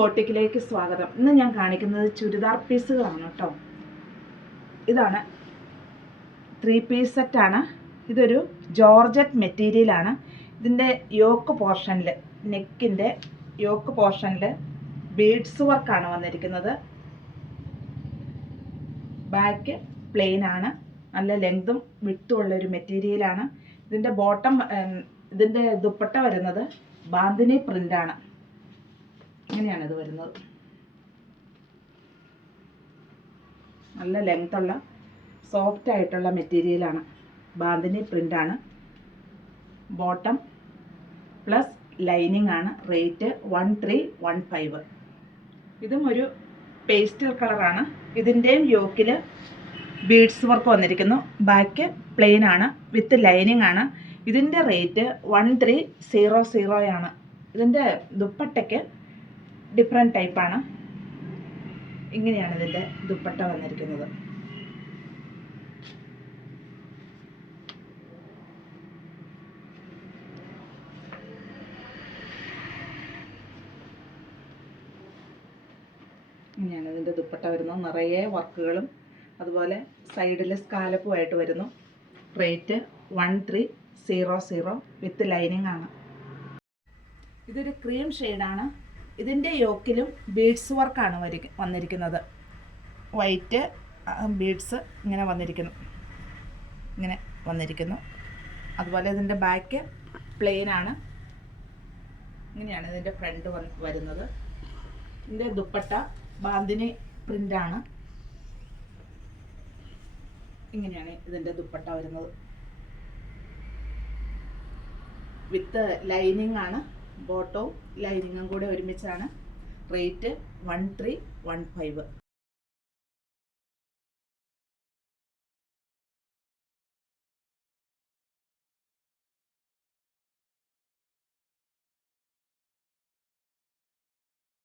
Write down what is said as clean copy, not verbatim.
ബോട്ടിക്കിലേക്ക് സ്വാഗതം. ഇന്ന് ഞാൻ കാണിക്കുന്നത് ചുരിദാർ പീസുകളാണ് കേട്ടോ. ഇതാണ് 3 പീസ് സെറ്റാണ്. ഇതൊരു ജോർജറ്റ് മെറ്റീരിയലാണ്. ഇതിൻ്റെ യോക്ക് പോർഷനിൽ, നെക്കിൻ്റെ യോക്ക് പോർഷനിൽ ബീഡ്സ് വർക്കാണ് വന്നിരിക്കുന്നത്. ബാക്ക് പ്ലെയിൻ ആണ്. നല്ല ലെങ്തും വിട്ടും ഉള്ളൊരു മെറ്റീരിയലാണ്. ഇതിൻ്റെ ബോട്ടം, ഇതിൻ്റെ ദുപ്പട്ട വരുന്നത് ബാന്തിനി പ്രിൻ്റാണ്. ഇങ്ങനെയാണ് ഇത് വരുന്നത്. നല്ല ലെങ്ത്തുള്ള സോഫ്റ്റ് ആയിട്ടുള്ള മെറ്റീരിയലാണ്. ബാന്തിനി പ്രിൻ്റാണ്. ബോട്ടം പ്ലസ് ലൈനിങ് ആണ്. റേറ്റ് 1315. ഇതും ഒരു പേസ്റ്റൽ കളറാണ്. ഇതിൻ്റെയും യോക്കിൽ ബീഡ്സ് വർക്ക് വന്നിരിക്കുന്നു. ബാക്ക് പ്ലെയിൻ ആണ്, വിത്ത് ലൈനിങ് ആണ്. ഇതിൻ്റെ റേറ്റ് 1300 ആണ്. ഇതിൻ്റെ ദുപ്പട്ടയ്ക്ക് ഡിഫറെൻറ്റ് ടൈപ്പാണ്. ഇങ്ങനെയാണ് ഇതിൻ്റെ ദുപ്പട്ട വന്നിരിക്കുന്നത്. ഇങ്ങനെയാണ് ഇതിൻ്റെ ദുപ്പട്ട വരുന്നത്. നിറയെ വർക്കുകളും അതുപോലെ സൈഡിൽ സ്കാലപ്പുമായിട്ട് വരുന്നു. റേറ്റ് 1300 വിത്ത് ലൈനിങ് ആണ്. ഇതൊരു ക്രീം ഷെയ്ഡാണ്. ഇതിൻ്റെ യോക്കിലും ബീഡ്സ് വർക്കാണ് വന്നിരിക്കുന്നത്. വൈറ്റ് ബീഡ്സ് ഇങ്ങനെ വന്നിരിക്കുന്നു. അതുപോലെ ഇതിൻ്റെ ബാക്ക് പ്ലെയിൻ ആണ്. ഇങ്ങനെയാണ് ഇതിൻ്റെ ഫ്രണ്ട് വരുന്നത്. ഇതിൻ്റെ ദുപ്പട്ട ബാന്തിനി പ്രിൻ്റാണ്. ഇങ്ങനെയാണ് ഇതിൻ്റെ ദുപ്പട്ട വരുന്നത്. വിത്ത് ലൈനിങ് ആണ്. ബോട്ടവും ലൈനിങ്ങും കൂടെ ഒരുമിച്ചാണ്. റേറ്റ് 1315.